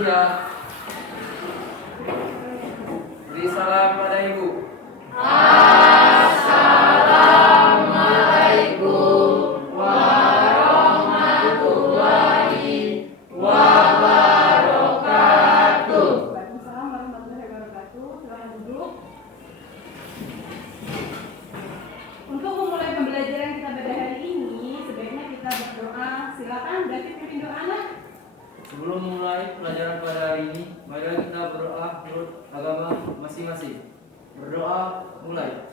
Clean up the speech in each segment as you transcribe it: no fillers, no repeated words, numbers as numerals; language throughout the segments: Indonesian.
Iya. Beri salam pada ibu. Assalamualaikum warahmatullahi wabarakatuh. Waalaikumsalam warahmatullahi wabarakatuh. Silakan duduk. Untuk memulai pembelajaran kita pada hari ini, sebaiknya kita berdoa. Silakan David pimpin doa anak. Sebelum mulai pelajaran pada hari ini, mari kita berdoa menurut agama masing-masing. Berdoa mulai.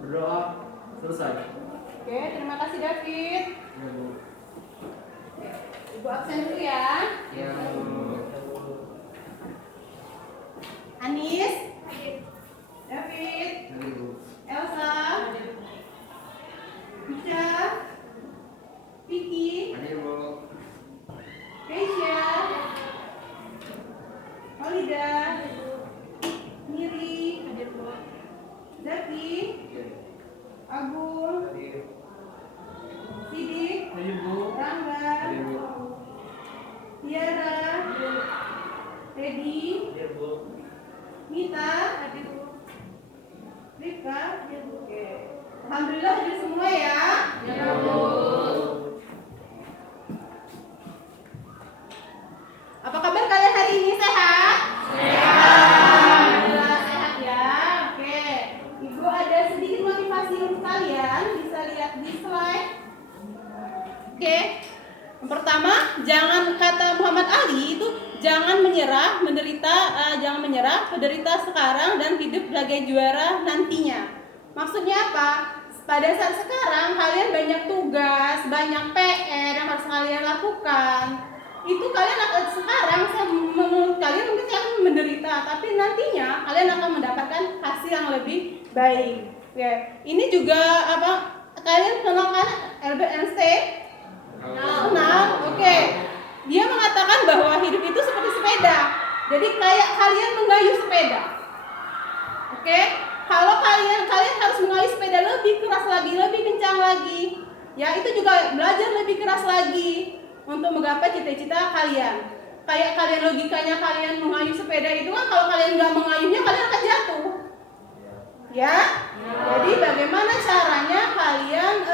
Berdoa selesai. Oke, terima kasih David. Ya, Bu. Ibu absen dulu ya. Ya, Bu. Anis, David, Ya, Bu. Elsa, Ica, Vicky, Hadir, Bu. Keisha, Olida, Miri, Zaki, Agung, Hadir. Sidik, Hadir, Bu. Rangga, Hadir, Bu. Tiara, Teddy, Hadir, Bu. Mita, Rika, oke. Alhamdulillah hadir semua ya. Ya, Bu. Apa kabar kalian hari ini, sehat? Sehat. Alhamdulillah sehat ya. Oke. Ibu ada sedikit motivasi untuk kalian, bisa lihat di slide. Oke. Yang pertama, jangan kata Muhammad Ali itu jangan menyerah, jangan menyerah, menderita sekarang dan hidup sebagai juara nantinya. Maksudnya apa? Pada saat sekarang kalian banyak tugas, banyak PR yang harus kalian lakukan. Itu kalian akan sekarang menurut kalian mungkin kalian menderita, tapi nantinya kalian akan mendapatkan hasil yang lebih baik. Ya, ini juga apa? Kalian kenal kan Albert Einstein? Kenal? Oke. Dia mengatakan bahwa hidup itu seperti sepeda. Jadi kayak kalian mengayuh sepeda. Oke? Kalau kalian harus mengayuh sepeda lebih keras lagi, lebih kencang lagi. Ya, itu juga belajar lebih keras lagi untuk menggapai cita-cita kalian. Kayak kalian logikanya kalian mengayuh sepeda itu kan kalau kalian nggak mengayuhnya kalian akan jatuh. Ya? Jadi bagaimana caranya kalian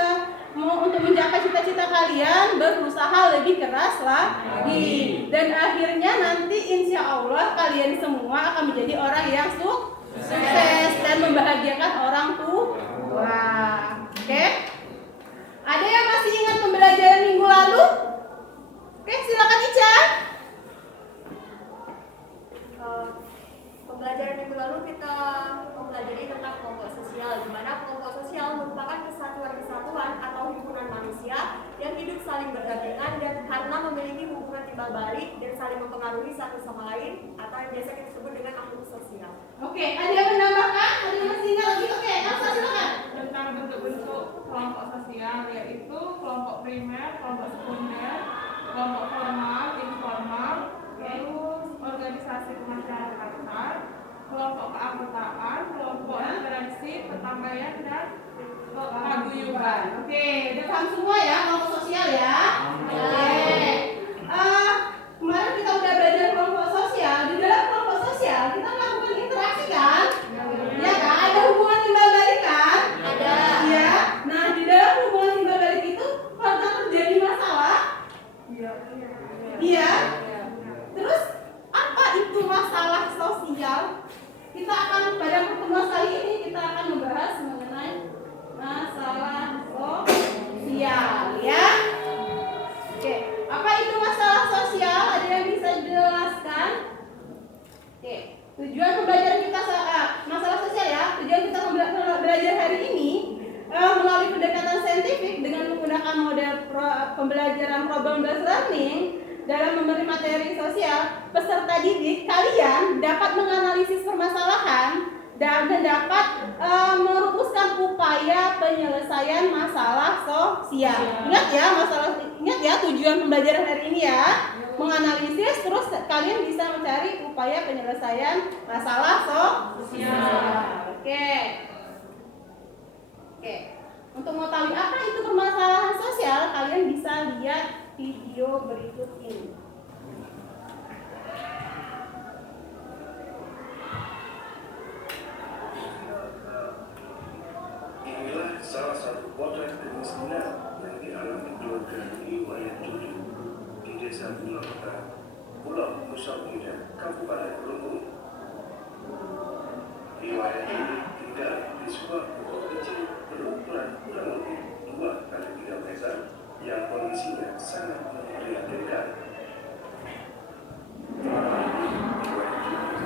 untuk mencapai cita-cita kalian berusaha lebih keras lagi, dan akhirnya nanti insya Allah kalian semua akan menjadi orang yang sukses dan membahagiakan orang tua. Oke? Ada yang masih ingat pembelajaran minggu lalu? Oke, silakan Ica. Pembelajaran minggu lalu kita mempelajari tentang kelompok sosial, di mana kelompok sosial merupakan kesatuan atau himpunan manusia yang hidup saling berdampingan dan karena memiliki hubungan timbal balik dan saling mempengaruhi satu sama lain, atau yang biasa kita sebut dengan makhluk sosial. Oke, ada yang menambahkan? Ada yang masih ingat lagi? Oke, Elsa silakan. Tentang bentuk-bentuk kelompok sosial, yaitu kelompok primer, kelompok sekunder, kelompok formal, informal, terus organisasi kemasyarakatan, kelompok keanggotaan, kelompok interaksi, pertambahan, dan paguyuban. Oke, udah paham semua ya kelompok sosial ya? Oke. Kemarin kita udah belajar kelompok sosial. Di dalam kelompok sosial kita melakukan interaksi kan? Ya kan? Ada hubungan timbal balik kan? Ada. Iya. Nah, di dalam hubungan timbal balik itu kalau terjadi masalah, iya. Terus apa itu masalah sosial? Kita akan pada pertemuan kali ini kita akan membahas mengenai masalah sosial ya. Oke, apa itu masalah sosial? Ada yang bisa jelaskan? Oke, tujuan pembelajaran kita masalah sosial ya. Tujuan kita belajar hari ini melalui pendekatan saintifik dengan menggunakan model pembelajaran problem-based learning. Dalam memberi materi sosial, peserta didik kalian dapat menganalisis permasalahan dan dapat merumuskan upaya penyelesaian masalah sosial. Ingat ya tujuan pembelajaran hari ini ya. Menganalisis, terus kalian bisa mencari upaya penyelesaian masalah sosial. Oke. Untuk mengetahui apa itu video berikut ini. Inilah salah satu potret kemiskinan yang dialami keluarga di Wayan Juli di Desa Bulakota, Pulau Nusa Penida, Kabupaten Lumbung. Di Wayan Juli tinggal di sebuah rumah kecil berukuran kurang lebih 2 kali 3 meter yang kondisinya sangat memprihatinkan. Di Wayan Juli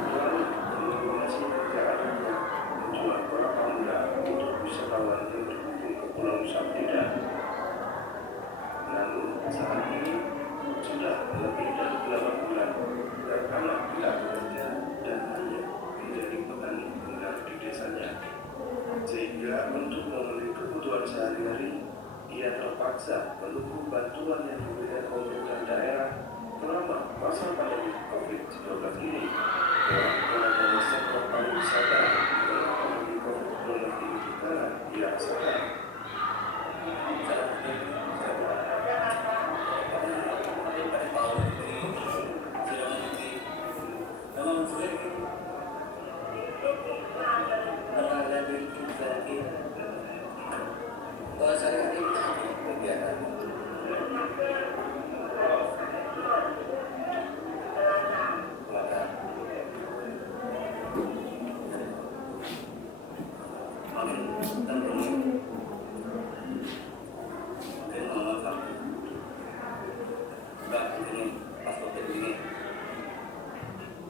selalu mendominasi kerjaannya menjual beberapa muda untuk wisatawan yang berkunjung ke Pulau Nusa Penida. Namun saat ini sudah lebih dari 8 bulan anak tidak bekerja dan hanya menjadi petani tunggal di desanya. Sehingga untuk memenuhi kebutuhan sehari-hari, ia terpaksa menunggu bantuan yang diberikan pemerintah daerah selama masa pandemi COVID-19 ini. Dalam sektor pariwisata dalam pandemi COVID-19 ini juga dirasakan.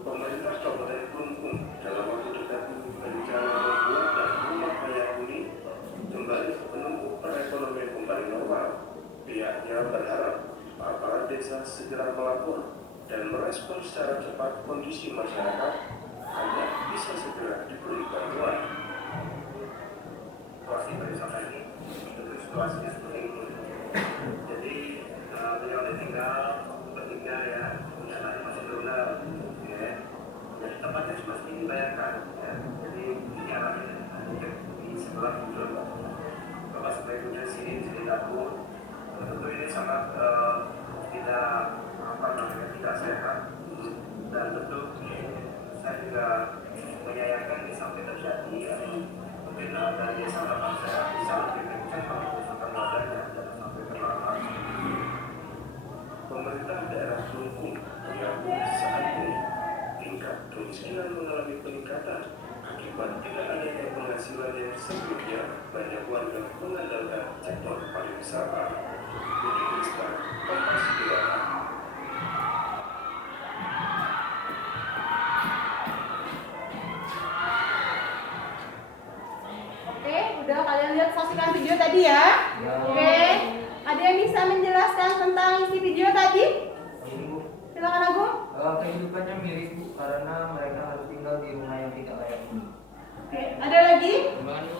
Pemerintah Kabupaten Klungkung dalam waktu dekat berencana membuat rumah layak huni kembali menunggu perekonomian kembali normal. Pihaknya berharap aparat desa segera melapor dan merespon secara cepat kondisi masyarakat agar bisa segera diberi bantuan. Situasi pada ini itu situasinya seperti ini. Jadi beliau ditinggal bertiga ya, kemudian masih berulang. Jadi tempatnya seperti ini bayangkan ya. Jadi ini alamnya di sebelah ujung bapak sebelah ujung sini dapur. Tentu ini sangat tidak sehat dan tentu saya juga menyayangkan ini sampai terjadi ya. Mungkin dari desa harapan saya bisa lebih kencang kalau usulkan wadahnya dan sampai terlambat. Pemerintah daerah Klungkung mengakui saat ini tingkat kemiskinan mengalami peningkatan akibat tidak adanya penghasilan yang sebelumnya banyak warga mengandalkan sektor pariwisata. Budi Krista, Kompas TV. Oke, udah kalian lihat saksikan video tadi ya? Ya. Oke, ada yang bisa menjelaskan tentang isi video tadi? Silakan Agung. Kehidupannya mirip Bu, karena mereka harus tinggal di rumah yang tidak layak huni. Oke, ada lagi? Kembangan Bu.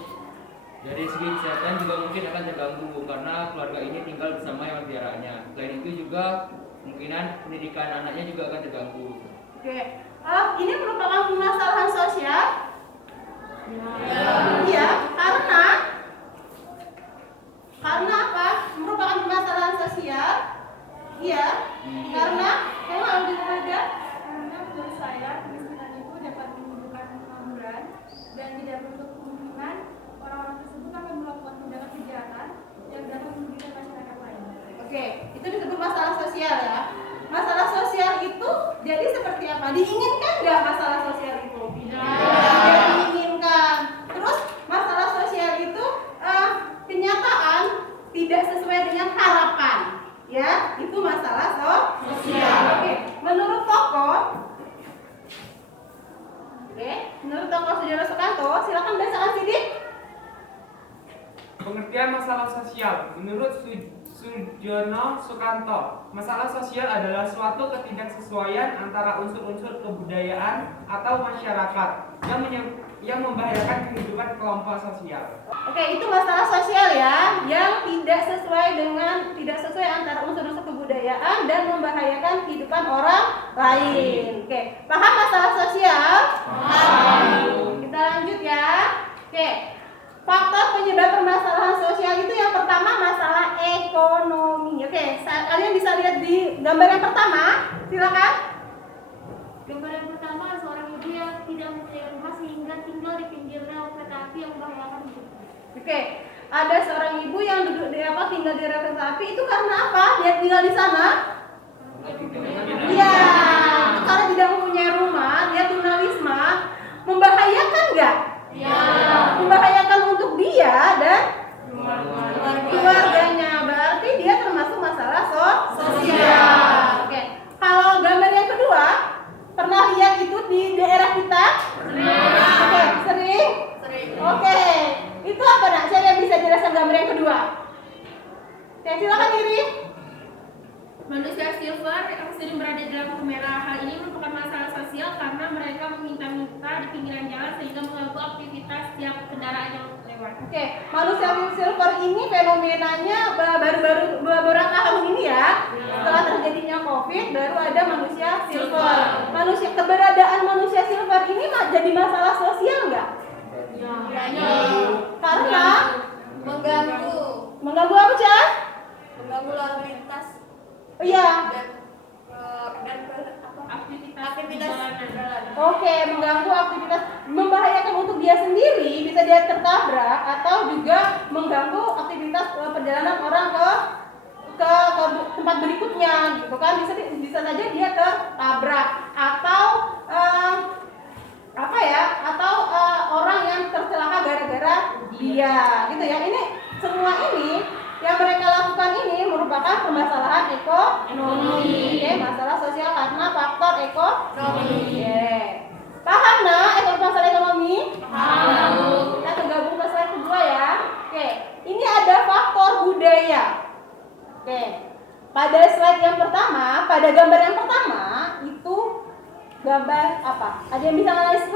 Dari segi kesehatan juga mungkin akan terganggu Bu, karena keluarga ini tinggal bersama hewan peliharaannya. Selain itu juga kemungkinan pendidikan anaknya juga akan terganggu. Oke, ini merupakan permasalahan sosial. Iya, karena apa? Merupakan permasalahan sosial. Iya, karena kalau ada Karena menurut saya, kemiskinan itu dapat menimbulkan pengangguran dan tidak menutup kemungkinan orang-orang tersebut akan melakukan tindakan kejahatan yang dapat merugikan masyarakat lain. Oke, itu disebut masalah sosial ya. Masalah sosial itu jadi seperti apa? Diinginkan nggak masalah sosial itu? Tidak diinginkan. Terus masalah sosial itu kenyataan tidak sesuai dengan harapan. Ya, itu masalah sosial. Oke, menurut tokoh Saudara Sukanto, silakan bacakan Sidik. Pengertian masalah sosial menurut Sujono Sukanto, masalah sosial adalah suatu ketidaksesuaian antara unsur-unsur kebudayaan atau masyarakat yang membahayakan kehidupan kelompok sosial. Oke, itu masalah sosial ya, yang tidak sesuai antara unsur-unsur kebudayaan dan membahayakan kehidupan orang lain. Oke, paham masalah sosial? Paham. Kita lanjut ya. Oke. Faktor penyebab permasalahan sosial itu yang pertama masalah ekonomi. Oke, kalian bisa lihat di di gambar yang pertama, silakan. Gambar yang pertama, seorang ibu yang tidak mempunyai rumah sehingga tinggal di pinggir rel kereta api yang membahayakan hidupnya. Oke, ada seorang ibu yang tinggal di rel kereta api, itu karena apa? Dia tinggal di sana? Iya, itu karena tidak mempunyai rumah, dia tunawisma. Membahayakan nggak? Iya. Membahayakan untuk dia dan keluarganya. Berarti dia termasuk masalah sosial. Oke, kalau gambar yang kedua, pernah lihat itu di daerah kita? Oke, sering? Oke, itu apa nak? Siapa yang bisa jelaskan gambar yang kedua? Oke, silakan Iri. Manusia silver yang sering berada di lampu merah. Hal ini merupakan masalah sosial karena mereka meminta-minta di pinggiran jalan sehingga mengganggu aktivitas setiap kendaraan yang lewat. Oke, manusia silver ini fenomenanya baru-baru beberapa tahun ini ya. Setelah terjadinya COVID, baru ada manusia silver. Keberadaan manusia silver ini jadi masalah sosial nggak? Ya. Karena mengganggu apa Cah? mengganggu lalu lintas Oh iya. dan Aktivitas jalanan. Oke, mengganggu aktivitas, membahayakan untuk dia sendiri, bisa dia tertabrak atau juga mengganggu aktivitas perjalanan orang ke tempat berikutnya gitu kan. Bisa saja dia tertabrak atau orang yang tercelaka gara-gara dia gitu ya. Ini semua ini yang mereka lakukan ini merupakan permasalahan ekonomi, masalah sosial karena faktor ekonomi. Paham nak masalah ekonomi? Paham. Kita tergabung ke slide kedua ya. Oke, ini ada faktor budaya. Oke, pada slide yang pertama, pada gambar yang pertama itu gambar apa? Ada yang bisa analisis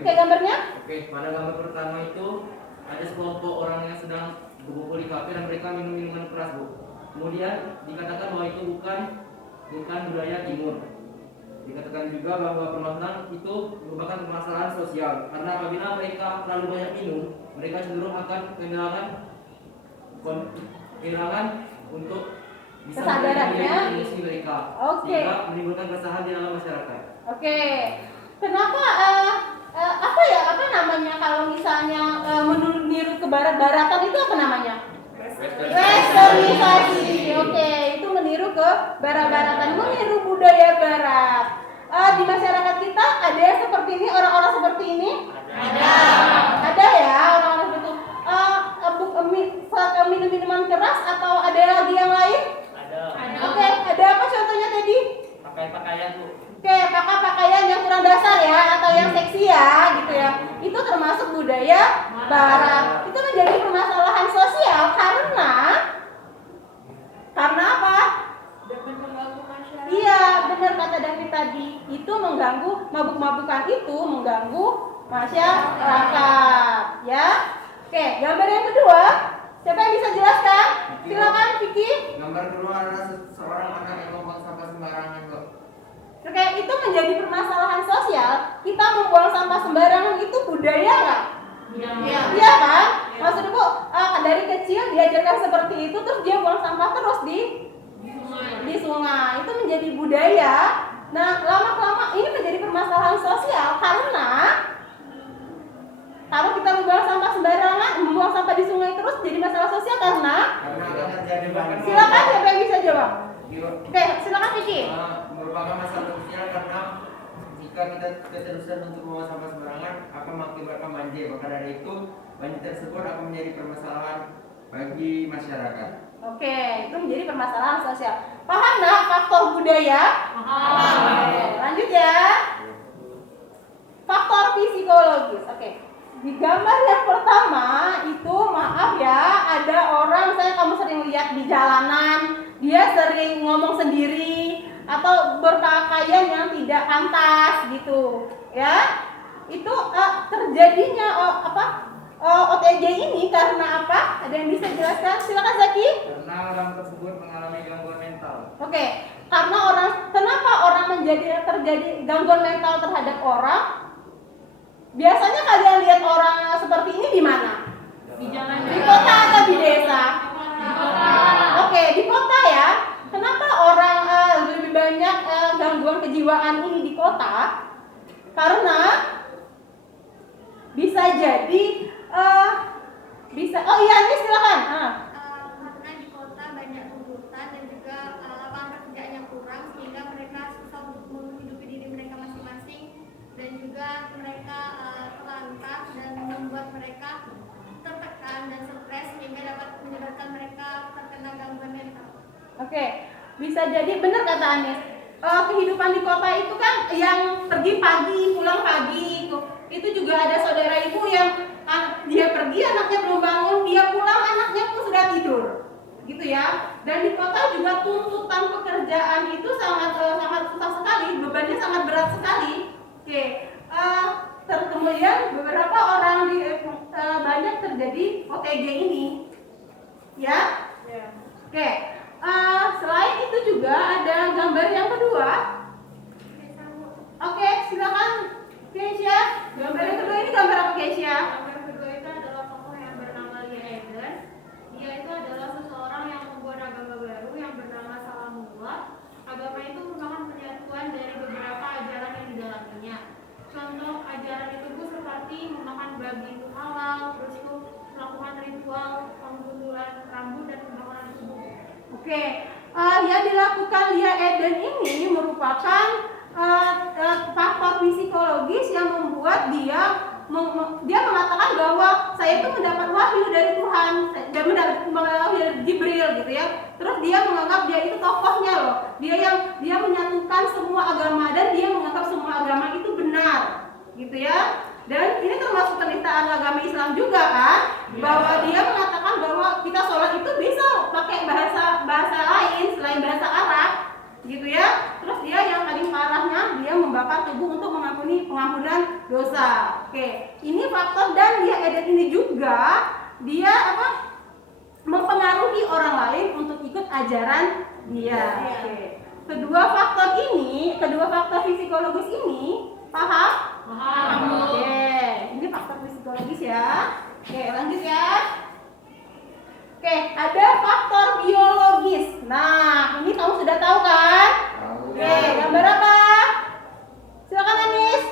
kayak gambarnya? Oke, pada gambar pertama itu ada sekelompok orang yang sedang berkumpul di kafe dan mereka minum minuman keras, Bu. Kemudian dikatakan bahwa itu bukan budaya timur. Dikatakan juga bahwa permasalahan itu merupakan permasalahan sosial karena apabila mereka terlalu banyak minum, mereka cenderung akan kehilangan untuk bisa kesadarannya kondisi mereka, Oke. sehingga menimbulkan keresahan di dalam masyarakat. Oke. Kenapa kalau misalnya meniru ke barat-baratan itu apa namanya? Westernisasi. Oke, itu meniru ke barat-baratan, meniru budaya barat. Di masyarakat kita ada yang seperti ini, orang-orang seperti ini? Ada ya, orang-orang seperti itu. Minum-minuman keras atau ada lagi yang lain? Ada. Oke, ada apa contohnya tadi? Pakai pakaian, Bu. Oke, pakai pakaian yang kurang dasar ya, atau yang seksi ya, gitu ya. Itu termasuk budaya barat. Itu menjadi permasalahan sosial karena apa? Dapat mengganggu masyarakat. Iya, benar kata David tadi. Itu mengganggu, mabuk-mabukan itu mengganggu masyarakat, ya. Oke, gambar yang kedua, siapa yang bisa jelaskan? Silakan, Vicky. Gambar kedua adalah seorang anak yang membuang sampah sembarangan, Bu. Oke, itu menjadi permasalahan sosial. Kita membuang sampah sembarangan itu budaya nggak? Iya kan? Maksudku dari kecil diajarkan seperti itu, terus dia buang sampah terus di sungai. Itu menjadi budaya. Nah, lama-lama ini menjadi permasalahan sosial karena kalau kita membuang sampah sembarangan, membuang sampah di sungai terus jadi masalah sosial karena akan terjadi silakan siapa yang bisa jawab? Oke, silakan Vicky. Merupakan masalah sosial karena jika kita keterusan untuk membuang sampah sembarangan akan mengakibatkan banjir. Maka dari itu banjir tersebut akan menjadi permasalahan bagi masyarakat. Oke, itu menjadi permasalahan sosial. Paham nggak faktor budaya? Paham. Oke, lanjut ya. Faktor psikologis. Oke. Di gambar yang pertama itu maaf ya, ada orang kamu sering lihat di jalanan, dia sering ngomong sendiri atau berpakaian yang tidak pantas gitu, ya. Itu terjadinya OTG ini karena apa? Ada yang bisa jelaskan? Silakan Zaki. Karena orang tersebut mengalami gangguan mental. Oke, kenapa orang terjadi gangguan mental terhadap orang? Biasanya kalian lihat orang seperti ini di mana? Di jalan. Di kota atau di desa? Di kota. Oke, di kota ya. Kenapa orang kota karena bisa jadi oh iya nih silakan. Karena di kota banyak tuntutan dan juga lapangan pekerjaan yang kurang sehingga mereka susah untuk menghidupi diri mereka masing-masing dan juga mereka terlantar dan membuat mereka tertekan dan stres sehingga dapat menyebabkan mereka terkena gangguan mental. Oke, bisa jadi benar kata Anis. Kehidupan di kota itu kan yang pergi pagi, pulang pagi itu juga ada saudara ibu yang dia pergi anaknya belum bangun, dia pulang anaknya pun sudah tidur, gitu ya. Dan di kota juga tuntutan pekerjaan itu sangat susah sekali, bebannya sangat berat sekali. Oke, kemudian beberapa orang banyak terjadi OTG ini, ya. Oke, selain itu juga ada gambar yang kedua. Oke, silakan Keisha. Gambar yang kedua ini gambar apa Keisha? Gambar kedua itu adalah tokoh yang bernama Lia Eden. Dia itu adalah seseorang yang membuat agama baru yang bernama Salamullah. Agama itu merupakan penyatuan dari beberapa ajaran yang didalaminya. Contoh ajaran itu seperti memakan babi itu halal, terus itu melakukan ritual penggundulan rambut dan pembakaran tubuh. Oke, yang dilakukan Lia Eden ini merupakan faktor psikologis yang membuat dia mengatakan bahwa saya itu mendapat wahyu dari Tuhan dan mendapat wahyu dari Jibril gitu ya. Terus dia menganggap dia itu tokohnya loh. Dia menyatukan semua agama dan dia menganggap semua agama itu benar gitu ya. Dan ini termasuk penistaan agama Islam juga kan, bahwa dia mengatakan bahwa kita sholat itu bisa pakai bahasa lain selain bahasa Arab, gitu ya. Terus dia yang paling parahnya dia membakar tubuh untuk pengampunan dosa. Oke, ini faktor. Dan Lia Eden ini juga dia mempengaruhi orang lain untuk ikut ajaran dia. Oke. Kedua faktor psikologis ini paham? Paham. Oke, ini faktor psikologis ya. Oke, lanjut ya. Oke, ada faktor biologis. Nah, ini kamu sudah tahu kan? Oke, gambar apa? Silakan Anis.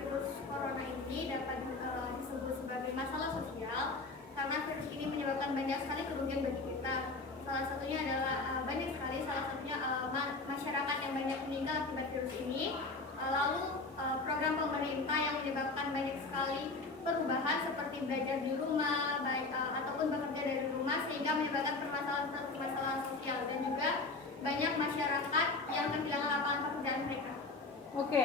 Virus corona ini dapat disebut sebagai masalah sosial karena virus ini menyebabkan banyak sekali kerugian bagi kita. Salah satunya adalah masyarakat yang banyak meninggal akibat virus ini. Lalu program pemerintah yang menyebabkan banyak sekali perubahan seperti belajar di rumah ataupun bekerja dari rumah sehingga menyebabkan permasalahan sosial dan juga banyak masyarakat yang kehilangan lapangan pekerjaan mereka. Oke,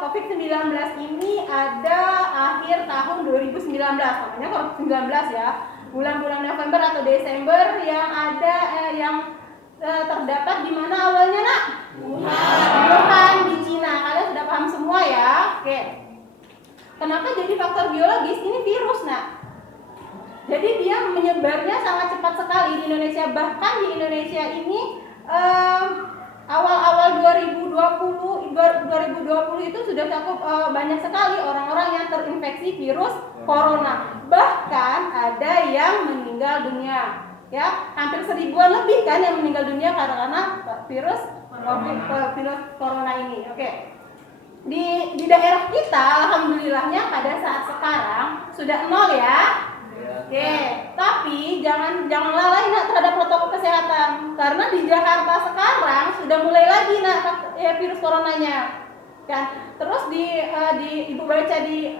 COVID-19 ini ada akhir tahun 2019, namanya COVID-19 ya. Bulan-bulan November atau Desember yang ada terdapat di mana awalnya nak? Wuhan di Cina. Kalian sudah paham semua ya? Oke. Kenapa jadi faktor biologis? Ini virus nak. Jadi dia menyebarnya sangat cepat sekali di Indonesia. Bahkan di Indonesia ini awal-awal 2020 itu sudah cukup banyak sekali orang-orang yang terinfeksi virus corona. Bahkan ada yang meninggal dunia. Ya, hampir 1000-an lebih kan yang meninggal dunia karena virus corona ini. Oke. Di daerah kita alhamdulillahnya pada saat sekarang sudah 0 ya. Oke, tapi jangan lalai nak terhadap protokol kesehatan karena di Jakarta sekarang sudah mulai lagi nak virus coronanya. Kan? Terus Ibu baca di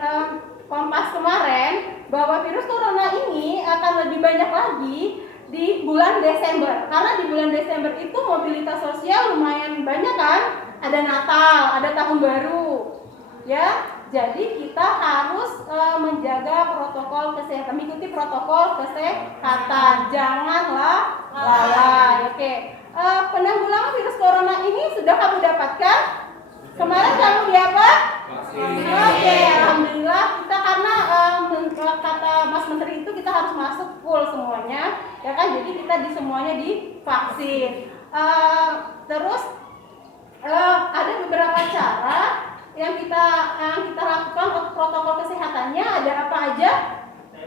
Kompas kemarin bahwa virus corona ini akan lebih banyak lagi di bulan Desember. Karena di bulan Desember itu mobilitas sosial lumayan banyak kan? Ada Natal, ada Tahun Baru. Ya. Jadi kita harus menjaga protokol kesehatan, mengikuti protokol kesehatan. Janganlah lalai. Oke. Penanggulangan virus corona ini sudah kamu dapatkan? Kemarin kamu di apa? Oke, alhamdulillah kita karena kata Mas Menteri itu kita harus masuk full semuanya, ya kan? Jadi kita semuanya divaksin. Terus ada beberapa cara yang kita lakukan untuk protokol kesehatannya. Ada apa aja?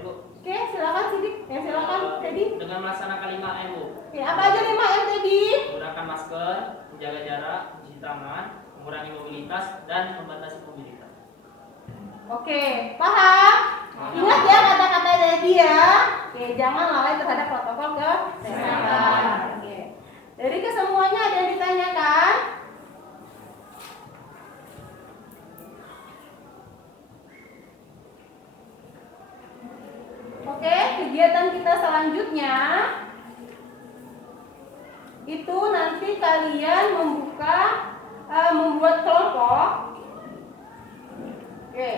Oke, silakan Sidik. Silakan Teddy. dengan melaksanakan 5M, Bu. Oke, apa aja 5M tadi? Menggunakan masker, menjaga jarak, mencuci tangan, mengurangi mobilitas, dan membatasi mobilitas. Oke, paham? Ingat ya kata-kata tadi ya. Oke, jangan lalai terhadap protokol kesehatan. Oke. Dari kesemuanya ada yang ditanyakan? Oke, kegiatan kita selanjutnya itu nanti kalian membuat kelompok. Oke,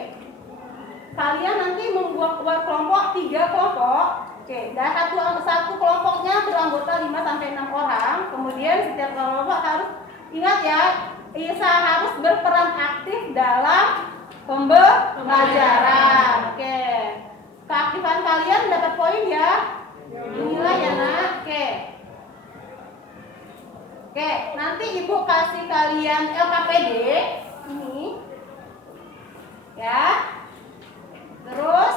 kalian nanti membuat kelompok 3 kelompok. Oke, dan satu kelompoknya beranggota 5-6 orang. Kemudian setiap kelompok harus ingat ya, harus berperan aktif dalam pembelajaran. Oke, keaktifan kalian dapat poin ya. Inilah ya nak. Oke, nanti ibu kasih kalian LKPD ini, ya. Terus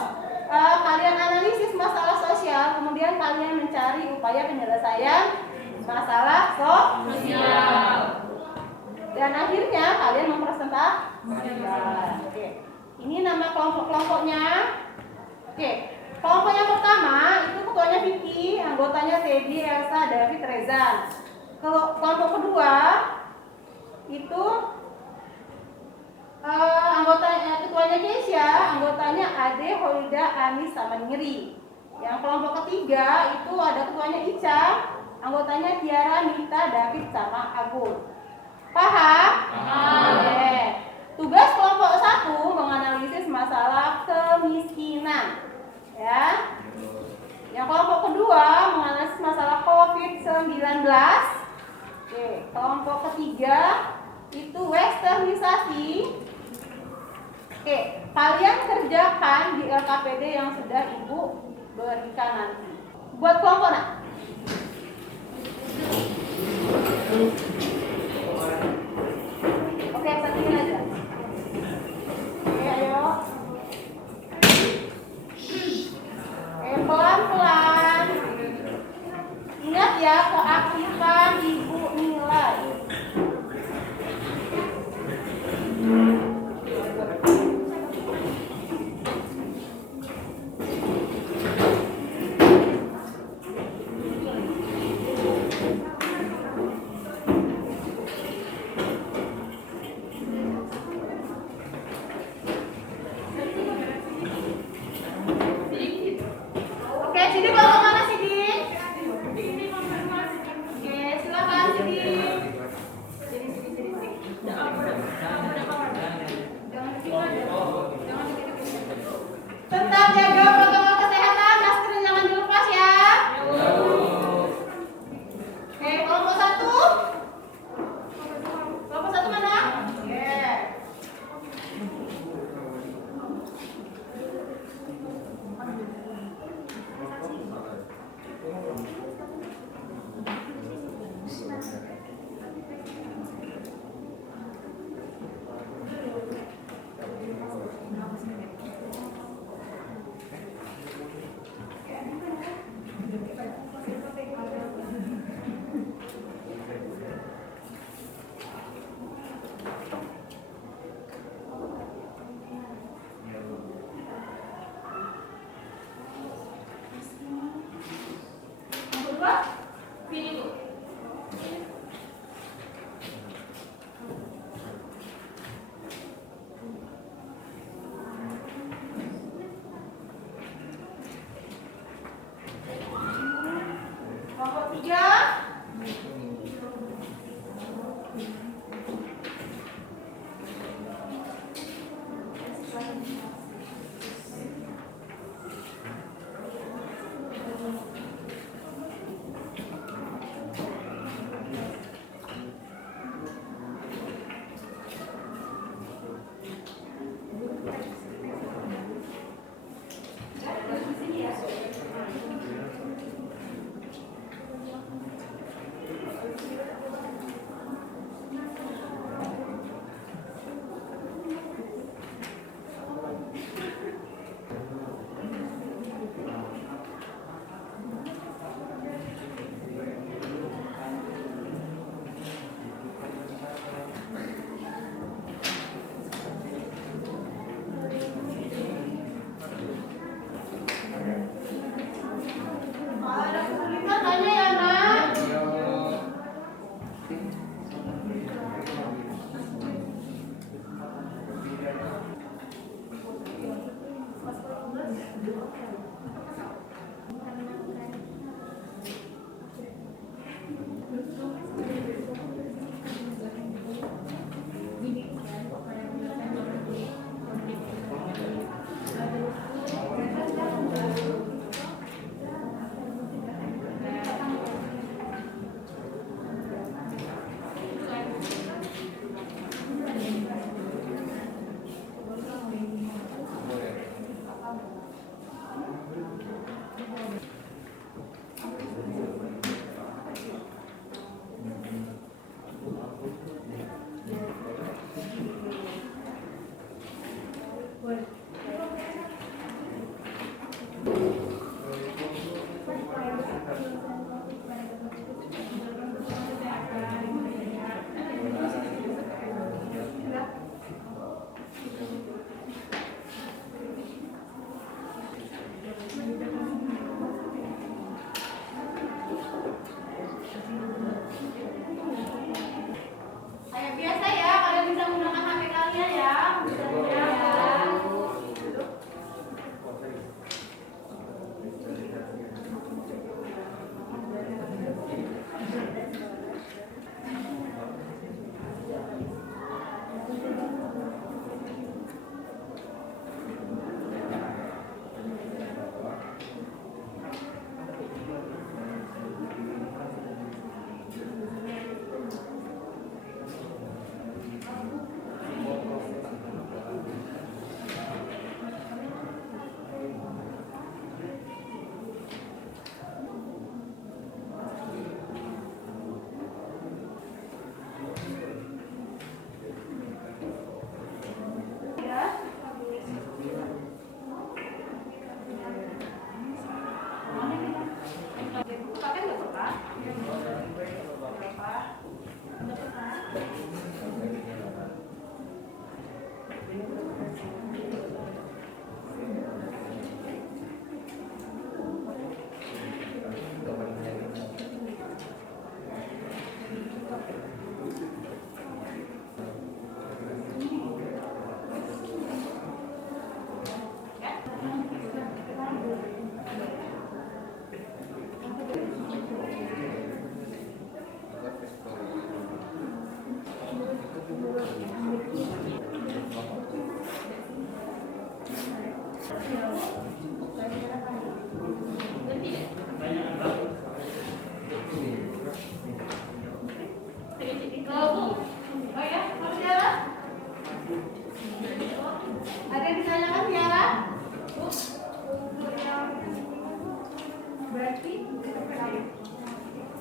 kalian analisis masalah sosial, kemudian kalian mencari upaya penyelesaian masalah sosial. Dan akhirnya kalian mempresentasikan. Oke, ini nama kelompok-kelompoknya. Oke, kelompok yang pertama itu ketuanya Vicky, anggotanya Teddy, Elsa, David, Rezan. Kalau kelompok kedua itu ketuanya Keisha, anggotanya Ade, Holida, Anis, sama Niri. Yang kelompok ketiga itu ada ketuanya Ica, anggotanya Tiara, Mita, David, sama Agung. Paham? Oke. Tugas kelompok 1 menganalisis masalah kemiskinan, ya. Yang kelompok kedua menganalisis masalah COVID-19. Oke, kelompok ketiga itu westernisasi. Oke, kalian kerjakan di LKPD yang sudah ibu berikan nanti. Buat kelompok nak. Oke, satuin aja. Oke, ayo. Oke, pelan-pelan. Ingat ya, keaktifan ibu nilai. Oke, Sidi mau kemana Sidi? Oke, silakan Sidi. Tetap jaga protokol kesehatan, masker jangan dilepas ya. Oke, kelompok 1. Kelompok 1 mana? Oke. Kelompok 3. Kayak biasa ya, kalian bisa menggunakan HP kalian ya. Pakai nggak suka? Oh ya, mau Tiara? Ada yang ditanyakan Tiara? Berarti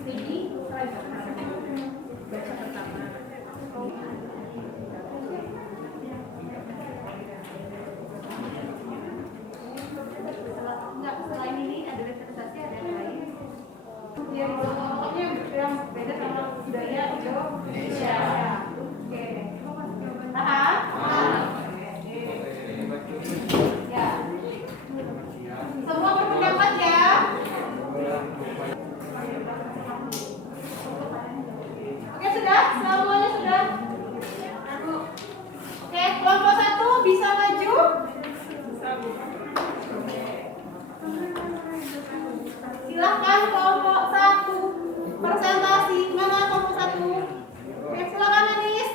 jadi baca pertama. Enggak, selain ini ada representasi, ada yang lain. Yang pokoknya yang beda sama budaya Indonesia. Oke. Paham? Ya. Semua berpendapat ya. Oke, sudah? Semuanya sudah? Oke, kelompok 1 bisa maju? Silahkan kelompok 1 presentasi. Mana kelompok 1? Oke, silakan Anis.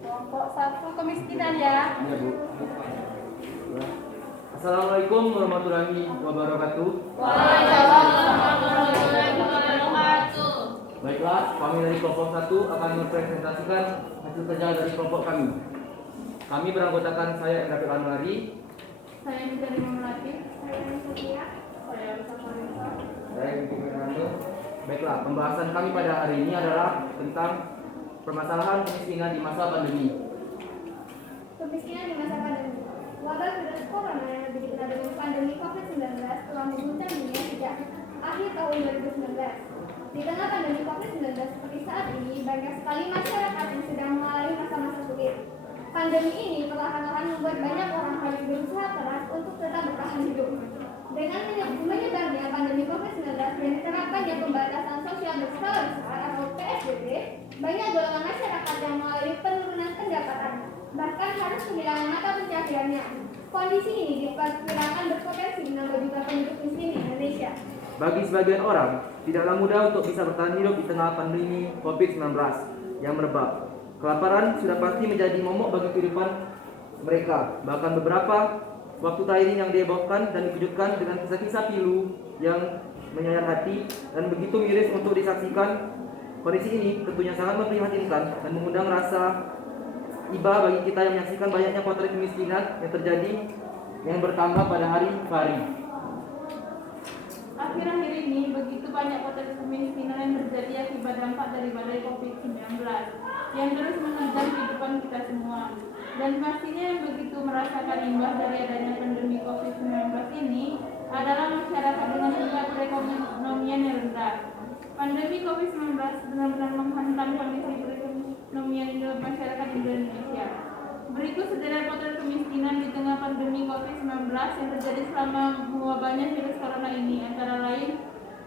Kelompok 1 kemiskinan ya. Iya, Bu. Assalamualaikum warahmatullahi wabarakatuh. Waalaikumsalam warahmatullahi wabarakatuh. Baiklah, kami dari kelompok 1 akan mempresentasikan hasil kerja dari kelompok kami. Kami beranggotakan saya Rafi Anwari, Saya bisa Melati. saya Vicky Fernando. Baiklah, pembahasan kami pada hari ini adalah tentang permasalahan kemiskinan di masa pandemi. Kemiskinan di masa pandemi. Wabah virus corona yang lebih dikenal dengan pandemi COVID-19 telah mengguncang dunia sejak akhir tahun 2019. Di tengah pandemi COVID-19 seperti saat ini, banyak sekali masyarakat yang sedang mengalami masa-masa sulit. Pandemi ini perlahan-lahan membuat banyak orang harus berusaha keras untuk tetap bertahan hidup. Dengan menyebarnya pandemi COVID-19 dan diterapkannya pembatasan sosial berskala besar atau PSBB, banyak golongan masyarakat yang mengalami penurunan pendapatan, bahkan harus kehilangan mata pencahariannya. Kondisi ini diperkirakan berpotensi menambah jumlah penduduk miskin di Indonesia. Bagi sebagian orang, tidaklah mudah untuk bisa bertahan hidup di tengah pandemi COVID-19 yang merebak. Kelaparan sudah pasti menjadi momok bagi kehidupan mereka. Bahkan beberapa waktu terakhir ini yang dihebohkan dan dikejutkan dengan kisah-kisah pilu yang menyayat hati dan begitu miris untuk disaksikan. Kondisi ini tentunya sangat memprihatinkan dan mengundang rasa iba bagi kita yang menyaksikan banyaknya potret kemiskinan yang terjadi yang bertambah pada hari ke hari. Akhir-akhir ini begitu banyak potret kemiskinan yang terjadi akibat dampak dari badai COVID-19 yang terus menerjang kehidupan kita semua. Dan pastinya yang begitu merasakan imbas dari adanya pandemi COVID-19 ini adalah masyarakat dengan tingkat perekonomian yang rendah. Pandemi COVID-19 benar-benar menghantam kondisi perekonomian masyarakat Indonesia. Berikut sederet potret kemiskinan di tengah pandemi COVID-19 yang terjadi selama mewabahnya virus corona ini, antara lain: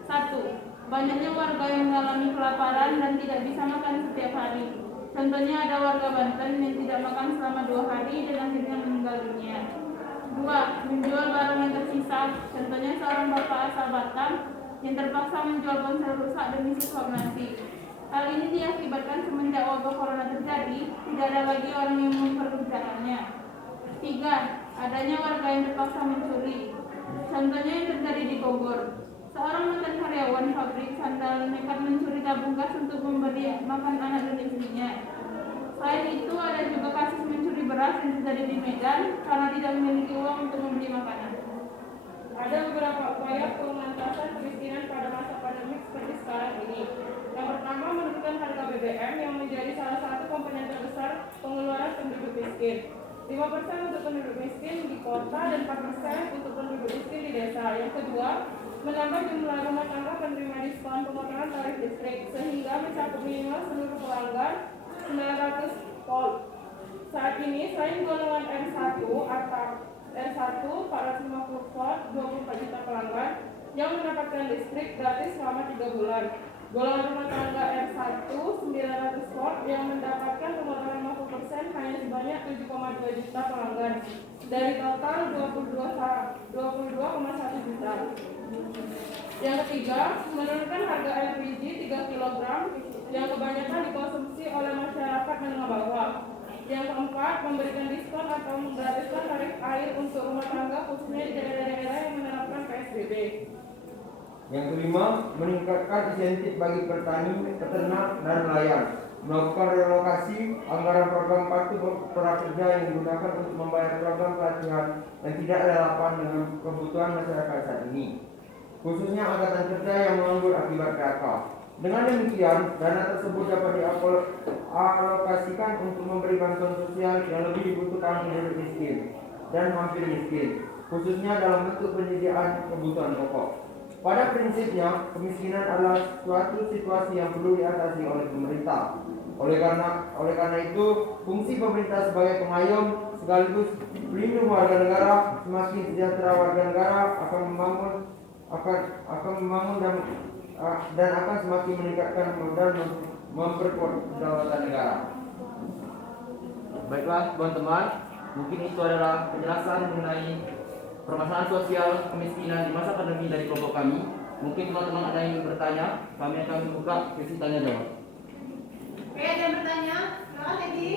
1. Banyaknya warga yang mengalami kelaparan dan tidak bisa makan setiap hari. Contohnya ada warga Banten yang tidak makan selama 2 hari dan akhirnya meninggal dunia. 2. Menjual barang yang tersisa. Contohnya seorang bapak asal Batam yang terpaksa menjual ponsel rusak demi suap nasi. Hal ini diakibatkan semenjak wabah corona terjadi, tidak ada lagi orang yang memperkerjakannya. 3. Adanya warga yang terpaksa mencuri. Contohnya yang terjadi di Bogor. Seorang mantan karyawan pabrik sandal nekat mencuri tabung gas untuk memberi makan anak dan istrinya. Selain itu, ada juga kasus mencuri beras yang terjadi di Medan karena tidak memiliki uang untuk membeli makanan. Ada beberapa upaya pengentasan kemiskinan pada masa pandemi seperti sekarang ini. Yang pertama, menurunkan harga BBM yang menjadi salah satu komponen terbesar pengeluaran penduduk miskin. 5% untuk penduduk miskin di kota dan 4% untuk penduduk miskin di desa. Yang kedua, menambah jumlah rumah tangga penerima diskon pemotongan tarif listrik sehingga mencakup minimal seluruh pelanggan 900 volt. Saat ini, selain golongan R1 atau R1 450 volt 24 juta pelanggan yang mendapatkan listrik gratis selama 3 bulan. Golongan rumah tangga R1 900 volt yang mendapatkan pemotongan 50% hanya sebanyak 7,2 juta pelanggan dari total 22,1 juta. Yang ketiga, menurunkan harga LPG 3 kg yang kebanyakan dikonsumsi oleh masyarakat menengah bawah. Yang keempat, memberikan diskon atau menggratiskan tarif air untuk rumah tangga khususnya di daerah-daerah yang menerapkan PSBB. Yang kelima, meningkatkan insentif bagi petani, peternak, dan nelayan. Melakukan relokasi anggaran program kartu prakerja yang digunakan untuk membayar program pelatihan yang tidak relevan dengan kebutuhan masyarakat saat ini, khususnya angkatan kerja yang menganggur akibat PHK. Dengan demikian, dana tersebut dapat dialokasikan untuk memberi bantuan sosial yang lebih dibutuhkan penduduk miskin dan hampir miskin, khususnya dalam bentuk penyediaan kebutuhan pokok. Pada prinsipnya, kemiskinan adalah suatu situasi yang perlu diatasi oleh pemerintah. Oleh karena itu, fungsi pemerintah sebagai pengayom sekaligus pelindung warga negara, semakin sejahtera warga negara akan membangun dan akan semakin meningkatkan modal memperkuat kedaulatan negara. Baiklah teman-teman, mungkin itu adalah penjelasan mengenai permasalahan sosial kemiskinan di masa pandemi dari kelompok kami. Mungkin teman-teman ada yang bertanya, kami akan buka sesi tanya jawab. Oke, ada yang bertanya? Silakan, Edi.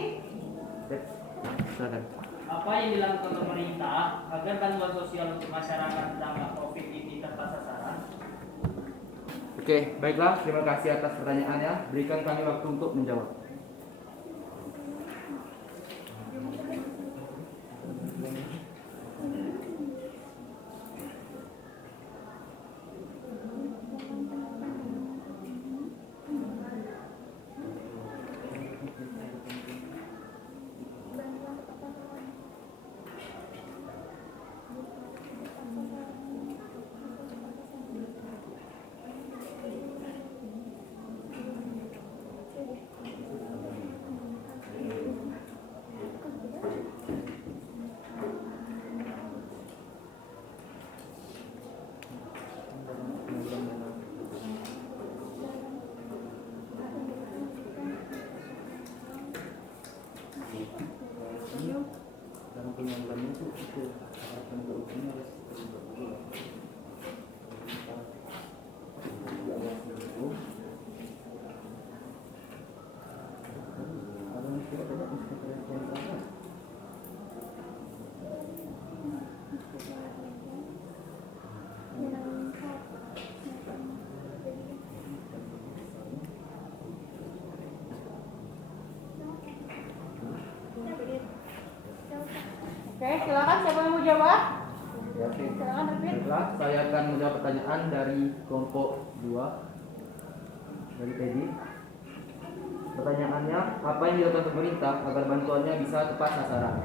Silakan. Apa yang dilakukan pemerintah agar bantuan sosial untuk masyarakat terdampak COVID ini tepat sasaran? Oke, baiklah, terima kasih atas pertanyaannya. Berikan kami waktu untuk menjawab. Oke, silakan siapa yang mau jawab? Ya, Silakan David. baiklah, saya akan menjawab pertanyaan dari kelompok 2 dari Teddy. Pertanyaannya, apa yang dilakukan pemerintah agar bantuannya bisa tepat sasaran?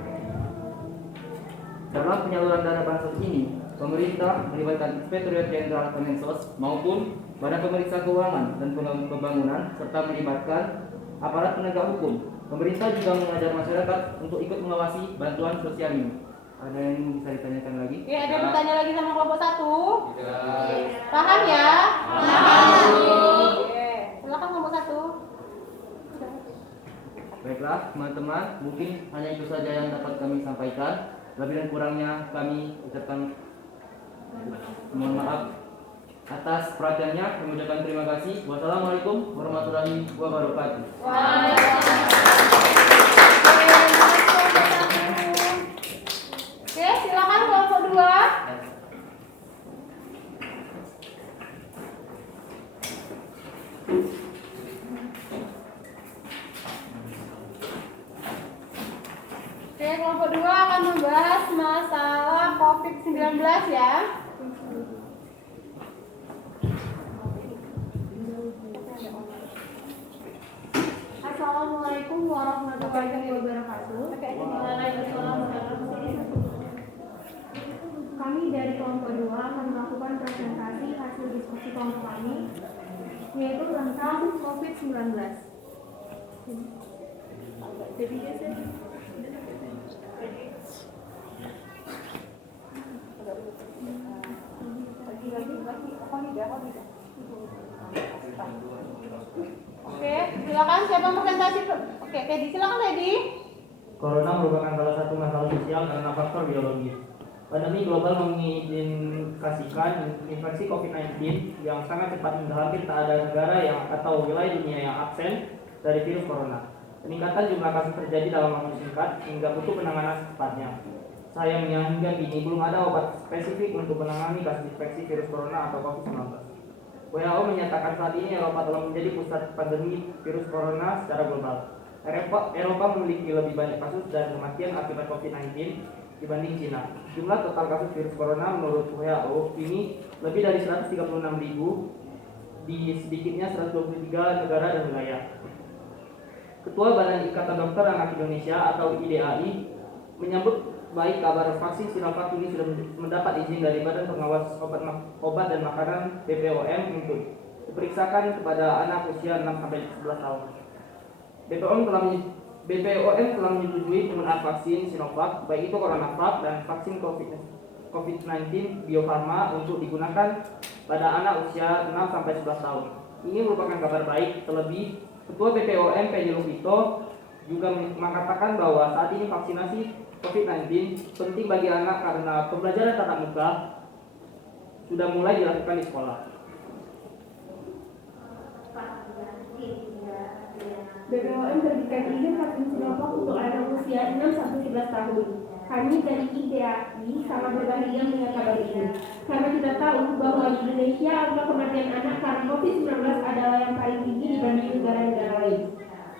Dalam penyaluran dana bansos ini, pemerintah melibatkan Inspektorat Jenderal Kemensos maupun Badan Pemeriksa Keuangan dan Pembangunan serta melibatkan aparat penegak hukum. Pemerintah juga mengajak masyarakat untuk ikut mengawasi bantuan sosial ini. Ada yang bisa ditanyakan lagi? Oke, ada yang bertanya lagi sama kelompok 1? Tidak. Tahan ya. Tahan. Oke, silakan kelompok 1. Baiklah teman-teman, mungkin hanya itu saja yang dapat kami sampaikan. Lebih dan kurangnya kami ucapkan mohon maaf atas perhatiannya. Kami ucapkan terima kasih. Wassalamualaikum warahmatullahi wabarakatuh. Oke, silakan kelompok 2. Oke, kelompok 2 akan membahas masalah COVID-19 ya. Assalamualaikum warahmatullahi wabarakatuh. Waalaikumsalam warahmatullahi wabarakatuh. Kami dari kelompok 2 akan melakukan presentasi hasil diskusi kelompok kami, yaitu tentang COVID-19. Oke, silakan siapa yang presentasi? Oke, Teddy, silakan Teddy. Corona merupakan salah satu masalah sosial karena faktor biologis. Pandemi global mengindikasikan infeksi COVID-19 yang sangat cepat hingga hampir tak ada negara atau wilayah dunia yang absen dari virus corona. Peningkatan jumlah kasus terjadi dalam waktu singkat hingga butuh penanganan secepatnya. Sayangnya hingga kini belum ada obat spesifik untuk menangani kasus infeksi virus corona atau COVID-19. WHO menyatakan saat ini Eropa telah menjadi pusat pandemi virus corona secara global. Eropa memiliki lebih banyak kasus dan kematian akibat COVID-19 dibanding Cina. Jumlah total kasus virus corona menurut WHO kini lebih dari 136.000 di sedikitnya 123 negara dan wilayah. Ketua Badan Ikatan Dokter Anak Indonesia atau IDAI menyambut baik kabar vaksin Sinovac ini sudah mendapat izin dari Badan Pengawas Obat dan Makanan BPOM untuk diperiksakan kepada anak usia 6-11 tahun. BPOM telah menyetujui penggunaan vaksin Sinovac, baik itu CoronaVac dan vaksin COVID-19 Bio Farma untuk digunakan pada anak usia 6-11 tahun. Ini merupakan kabar baik, terlebih Ketua BPOM Pedi Lukito juga mengatakan bahwa saat ini vaksinasi COVID-19 penting bagi anak karena pembelajaran tatap muka sudah mulai dilakukan di sekolah. BPOM terbitkan izin vaksin Sinovac untuk anak usia 6-11 tahun. Kami dari IDAI sangat berbahagia melihat kabar ini, karena kita tahu bahwa di Indonesia angka kematian anak karena COVID-19 adalah yang paling tinggi dibanding negara-negara lain.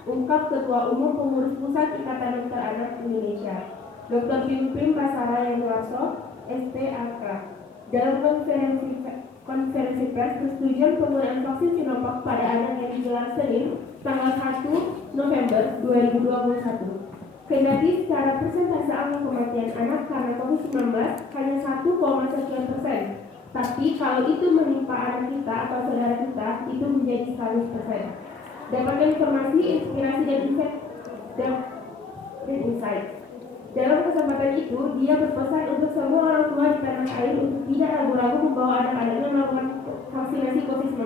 Ungkap Ketua Umum Pengurus Pusat Ikatan Dokter Anak Indonesia, Dr. Pimpin Basara Yanwarso, SPAK, dalam konferensi pers persetujuan penggunaan vaksin Sinovac pada anak yang digelar Senin, tanggal 1 November 2021. Kendati secara persentase angka kematian anak karena COVID-19 hanya 1,sekian%, tapi kalau itu menimpa anak kita atau saudara kita, itu menjadi 100%. Dapatkan informasi, inspirasi, dan insight. Dalam kesempatan itu, dia berpesan untuk semua orang tua di tanah air untuk tidak ragu-ragu membawa anak-anaknya melakukan vaksinasi COVID-19.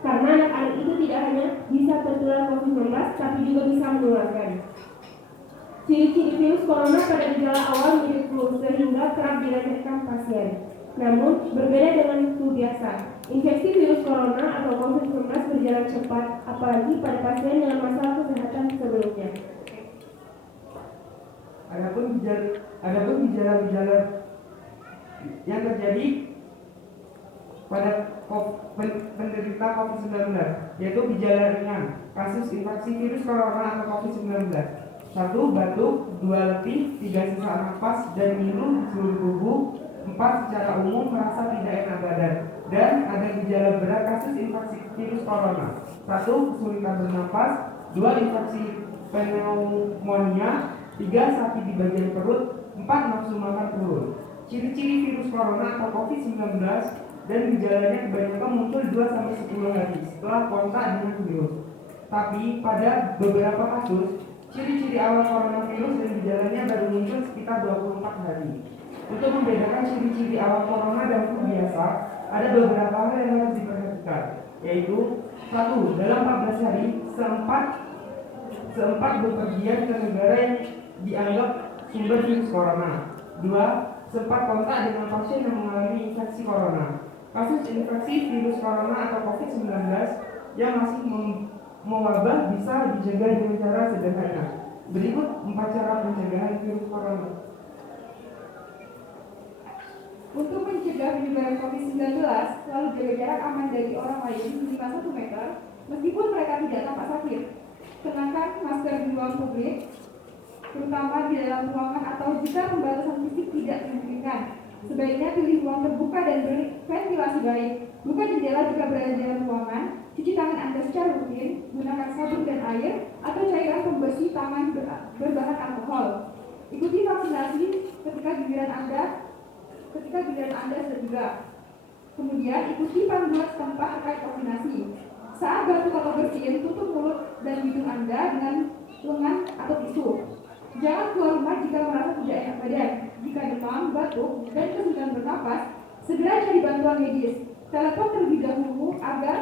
Karena anak-anak itu tidak hanya bisa tertular COVID-19, tapi juga bisa menularkan. Ciri-ciri virus corona pada gejala awal mirip flu sehingga kerap diremehkan pasien. Namun, berbeda dengan flu biasa. Infeksi virus corona atau COVID-19 berjalan cepat, apalagi pada pasien dengan masalah kesehatan sebelumnya. Adapun gejala-gejala yang terjadi pada penderita COVID-19, yaitu gejala ringan, kasus infeksi virus corona atau COVID-19. 1. Batuk, 2. letih, 3. sesak napas dan ngilu di seluruh tubuh, 4. secara umum merasa tidak enak badan, dan ada gejala berat kasus infeksi virus corona. 1. kesulitan bernapas, 2. infeksi pneumonia, 3. sakit di bagian perut, 4. nafsu makan turun. Ciri-ciri virus corona atau COVID-19 dan gejalanya kebanyakan muncul 2-10 hari setelah kontak dengan virus. Tapi pada beberapa kasus, ciri-ciri awal coronavirus dan gejalanya baru muncul sekitar 24 hari. Untuk membedakan ciri-ciri awal corona dan flu biasa, ada beberapa hal yang harus diperhatikan, yaitu 1. dalam 14 hari seempat bepergian ke negara yang dianggap sumber virus corona. 2. sempat kontak dengan pasien yang mengalami infeksi corona. Kasus infeksi virus corona atau COVID-19 yang masih mewabah bisa dijaga dengan cara sederhana. Berikut 4 cara pencegahan virus corona. Untuk mencegah penyebaran COVID-19, selalu jaga jarak aman dari orang lain minimal 1 meter, meskipun mereka tidak tampak sakit. Kenakan masker di ruang publik, terutama di dalam ruangan atau jika pembatasan fisik tidak memungkinkan. Sebaiknya pilih ruang terbuka dan berventilasi baik. Buka jendela jika berada di dalam ruangan. Cuci tangan Anda secara rutin, gunakan sabun dan air atau cairan pembersih tangan berbahan alkohol. Ikuti vaksinasi ketika giliran Anda sudah tiba. Kemudian ikuti panduan setempat terkait vaksinasi. Saat batuk atau bersin, tutup mulut dan hidung Anda dengan lengan atau tisu. Jangan keluar rumah jika merasa tidak enak badan. Jika demam, batuk, dan kesulitan bernapas, segera cari bantuan medis. Telepon terlebih dahulu agar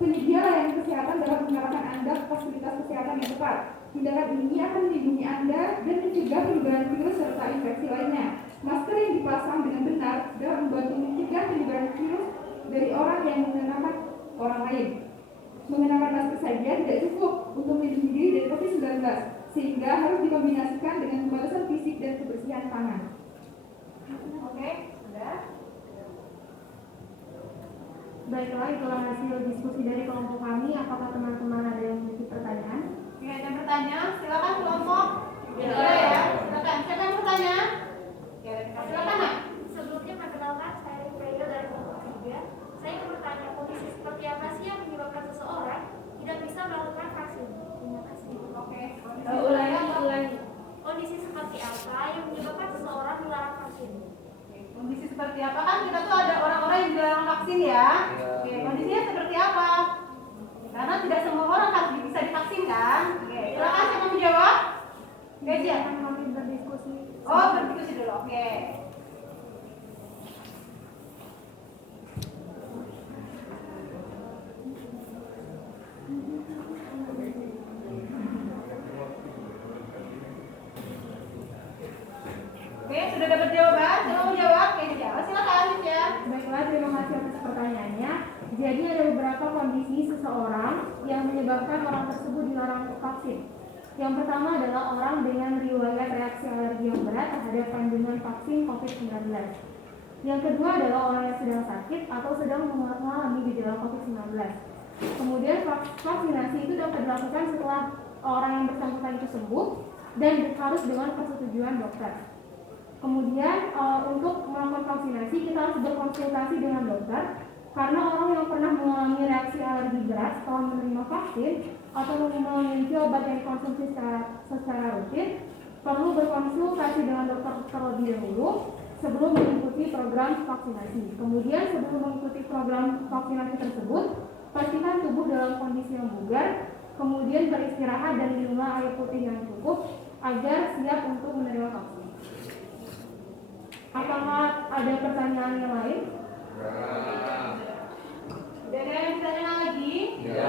penyedia layanan kesehatan dapat mengarahkan Anda ke fasilitas kesehatan yang tepat. Tindakan ini akan melindungi Anda dan mencegah penyebaran virus serta infeksi lainnya. Masker yang dipasang dengan benar dapat membantu mencegah penyebaran virus dari orang yang mengenakan orang lain. Mengenakan masker saja tidak cukup untuk melindungi diri dari COVID-19, sehingga harus dikombinasikan dengan pembatasan fisik dan kebersihan tangan. Oke, sudah. Baiklah, itulah hasil diskusi dari kelompok kami. Apakah teman-teman ada yang memiliki pertanyaan? Oke, ada yang bertanya? Silakan kelompok. Ya. Silakan. Siapa yang bertanya? Silakan, Nak. Sebelumnya perkenalkan, saya Rifrail dari kelompok 3. Saya ingin bertanya, kondisi seperti apa sih yang menyebabkan seseorang tidak bisa melakukan vaksin? Terima kasih. Oke. Ulangi. Kondisi seperti apa yang menyebabkan seseorang dilarang vaksin? Kondisi seperti apa, kan kita tuh ada orang-orang yang dilarang vaksin ya. Oke, kondisinya seperti apa? Karena tidak semua orang harus bisa divaksin kan. Oke, silakan siapa mau jawab? Oke, siapa yang mau berdiskusi? Oh, berdiskusi dulu. Oke. Oke, sudah dapat jawaban? Siapa mau jawab? Oke, siapa? Silakan ya. Baiklah, terima kasih atas pertanyaannya. Jadi ada beberapa kondisi seseorang yang menyebabkan orang tersebut dilarang untuk vaksin. Yang pertama adalah orang dengan riwayat reaksi alergi yang berat terhadap kandungan vaksin COVID-19. Yang kedua adalah orang yang sedang sakit atau sedang mengalami gejala COVID-19. Kemudian vaksinasi itu dapat dilakukan setelah orang yang bersangkutan itu sembuh dan harus dengan persetujuan dokter. Kemudian untuk melakukan vaksinasi kita harus berkonsultasi dengan dokter, karena orang yang pernah mengalami reaksi alergi berat setelah menerima vaksin atau memiliki obat yang dikonsumsi secara rutin perlu berkonsultasi dengan dokter terlebih dahulu sebelum mengikuti program vaksinasi. Kemudian sebelum mengikuti program vaksinasi tersebut, pastikan tubuh dalam kondisi yang bugar, kemudian beristirahat dan minumlah air putih yang cukup agar siap untuk menerima vaksin. Apakah ada pertanyaan yang lain? Ada yang bertanya lagi? Ya.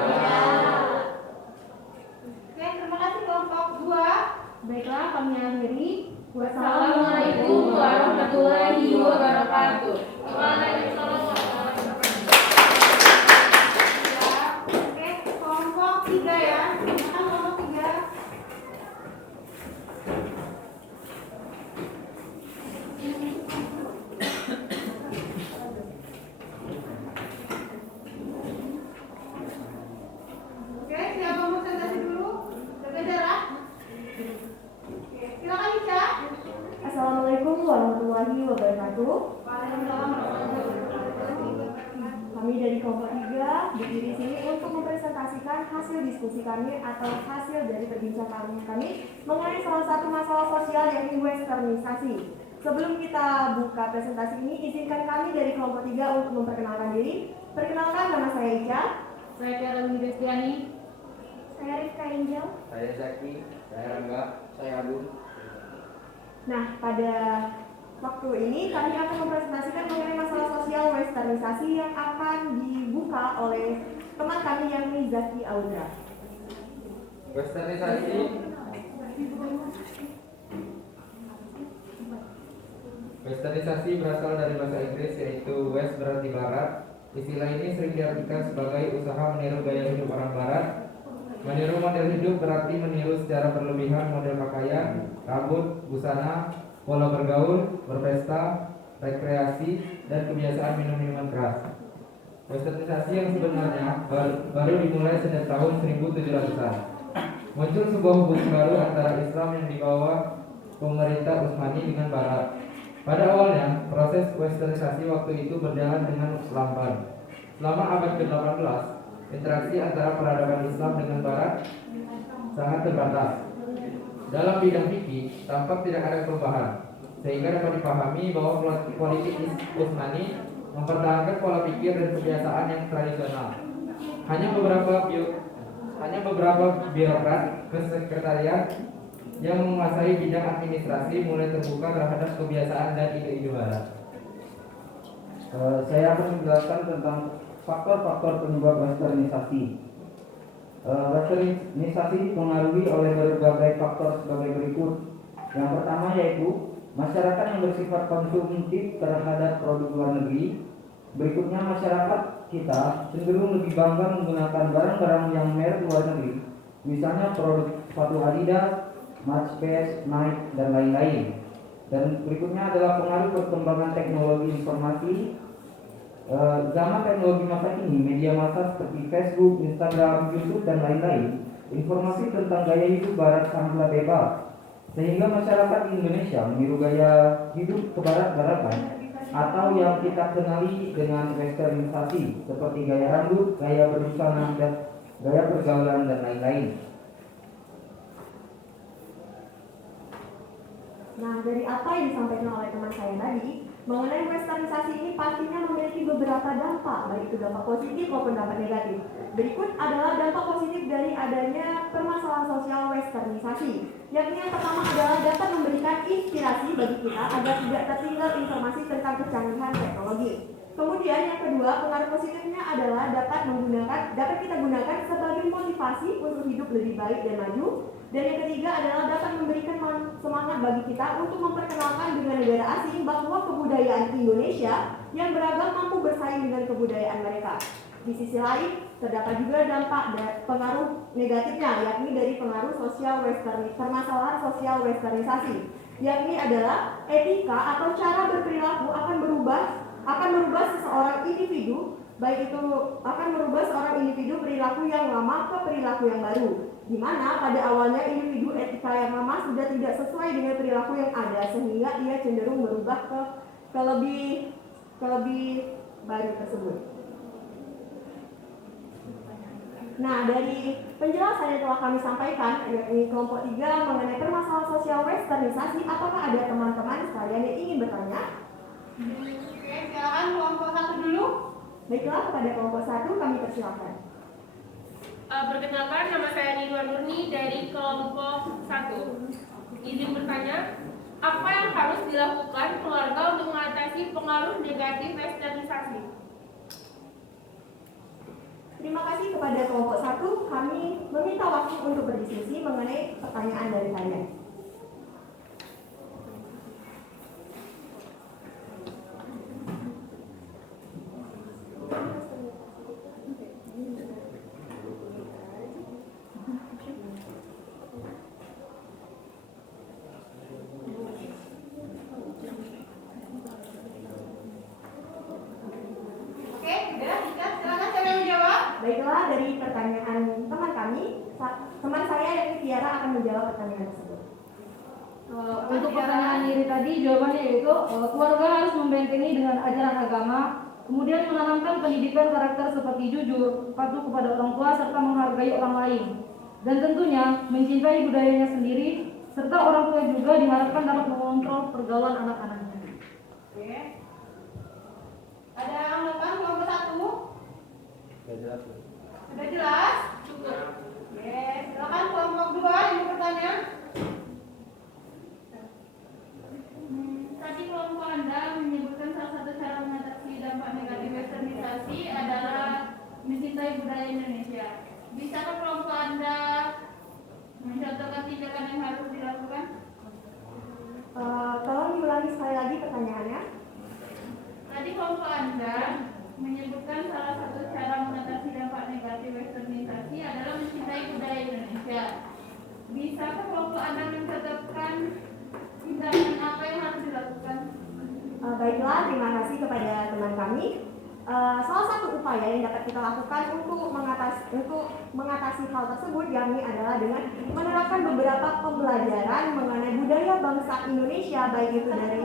Oke, terima kasih kelompok 2. Baiklah, kami akhiri. Wassalamualaikum warahmatullahi wabarakatuh. Waalaikumsalam warahmatullahi wabarakatuh. Oke, kelompok 3 ya. Silakan kelompok 3. Oke, siapa mau presentasi dulu? Jaga jarak. wabarakatuh. Kami dari kelompok 3 berdiri di sini untuk mempresentasikan hasil diskusi kami atau hasil dari perbincangan kami mengenai salah satu masalah sosial yakni westernisasi. Sebelum kita buka presentasi ini, izinkan kami dari kelompok 3 untuk memperkenalkan diri. Perkenalkan, nama saya Ica. Saya Tiara Budi Destiani. Saya Rifka Angel. Saya Zaki, saya Rangga, saya Agung. Nah, pada waktu ini kami akan mempresentasikan mengenai masalah sosial westernisasi yang akan dibuka oleh teman kami yakni Zaki Audra. Westernisasi berasal dari bahasa Inggris yaitu West berarti barat. Istilah ini sering diartikan sebagai usaha meniru gaya hidup orang barat. Meniru model hidup berarti meniru secara berlebihan model pakaian, rambut, busana, pola bergaul, berpesta, rekreasi, dan kebiasaan minum minuman keras. Westernisasi yang sebenarnya baru dimulai sejak tahun 1700-an. Muncul sebuah hubungan baru antara Islam yang dibawa pemerintah Utsmani dengan Barat. Pada awalnya, proses westernisasi waktu itu berjalan dengan lamban. Selama abad ke-18, interaksi antara peradaban Islam dengan Barat sangat terbatas. Dalam bidang fikih, tampak tidak ada perubahan, sehingga dapat dipahami bahwa politik Utsmani mempertahankan pola pikir dan kebiasaan yang tradisional. Hanya beberapa birokrat kesekretariat yang menguasai bidang administrasi mulai terbuka terhadap kebiasaan dan ide-ide Barat. Saya akan menjelaskan tentang faktor-faktor penyebab westernisasi. Westernisasi dipengaruhi oleh berbagai faktor sebagai berikut. Yang pertama yaitu masyarakat yang bersifat konsumtif terhadap produk luar negeri. Berikutnya, masyarakat kita cenderung lebih bangga menggunakan barang-barang yang merek luar negeri, misalnya produk sepatu Adidas, Mercedes, Nike, dan lain-lain. Dan berikutnya adalah pengaruh perkembangan teknologi informasi. Zaman teknologi masa kini, media massa seperti Facebook, Instagram, YouTube, dan lain-lain, informasi tentang gaya hidup Barat sangatlah bebas, sehingga masyarakat Indonesia meniru gaya hidup kebarat-baratan atau yang kita kenali dengan westernisasi, seperti gaya rambut, gaya berbusana, dan gaya pergaulan, dan lain-lain. Nah, dari apa yang disampaikan oleh teman saya tadi, mengenai westernisasi ini pastinya memiliki beberapa dampak, baik itu dampak positif maupun dampak negatif. Berikut adalah dampak positif dari adanya permasalahan sosial westernisasi, yakni yang pertama adalah dapat memberikan inspirasi bagi kita agar tidak tertinggal informasi tentang kecanggihan teknologi. Kemudian yang kedua, pengaruh positifnya adalah dapat kita gunakan sebagai motivasi untuk hidup lebih baik dan maju. Dan yang ketiga adalah dapat memberikan semangat bagi kita untuk memperkenalkan dengan negara asing bahwa kebudayaan Indonesia yang beragam mampu bersaing dengan kebudayaan mereka. Di sisi lain, terdapat juga dampak pengaruh negatifnya, yakni dari pengaruh permasalahan sosial westernisasi, yakni adalah etika atau cara berperilaku akan merubah seseorang individu, baik itu akan merubah seorang individu perilaku yang lama ke perilaku yang baru, di mana pada awalnya individu etika yang lama sudah tidak sesuai dengan perilaku yang ada, sehingga ia cenderung berubah ke lebih baru tersebut. Nah, dari penjelasan yang telah kami sampaikan, yakni kelompok 3 mengenai permasalahan sosial westernisasi, apakah ada teman-teman sekalian yang ingin bertanya? Oke, silakan kelompok 1 dulu. Baiklah, kepada kelompok 1 kami persilakan. Perkenalkan, nama saya Ridwan Murni dari kelompok 1. Izin bertanya, apa yang harus dilakukan keluarga untuk mengatasi pengaruh negatif westernisasi? Terima kasih kepada kelompok 1. Kami meminta waktu untuk berdiskusi mengenai pertanyaan dari kalian. Baiklah, dari pertanyaan teman kami, teman saya yakni Tiara akan menjawab pertanyaan tersebut. Untuk pertanyaan sendiri tadi jawabannya yaitu keluarga harus membentengi dengan ajaran agama, kemudian menanamkan pendidikan karakter seperti jujur, patuh kepada orang tua, serta menghargai orang lain. Dan tentunya mencintai budayanya sendiri, serta orang tua juga diharapkan dapat mengontrol pergaulan anak-anaknya. Oke. Ada anggapan kelompok 1? Sudah jelas? Cukup. Oke, silakan kelompok 2 yang bertanya. Tadi kelompok Anda menyebutkan salah satu cara mengatasi dampak negatif westernisasi adalah mencintai budaya Indonesia. Bisakah kelompok Anda mencontohkan tindakan yang harus dilakukan? Tolong diulangi sekali lagi pertanyaannya. Tadi kelompok Anda menyebutkan salah satu cara mengatasi dampak negatif westernisasi adalah mencintai budaya Indonesia. Bisakah kelompok Anda mencontohkan tindakan apa yang harus dilakukan? Baiklah, terima kasih kepada teman kami. Salah satu upaya yang dapat kita lakukan untuk mengatasi hal tersebut yakni adalah dengan menerapkan beberapa pembelajaran mengenai budaya bangsa Indonesia, baik itu dari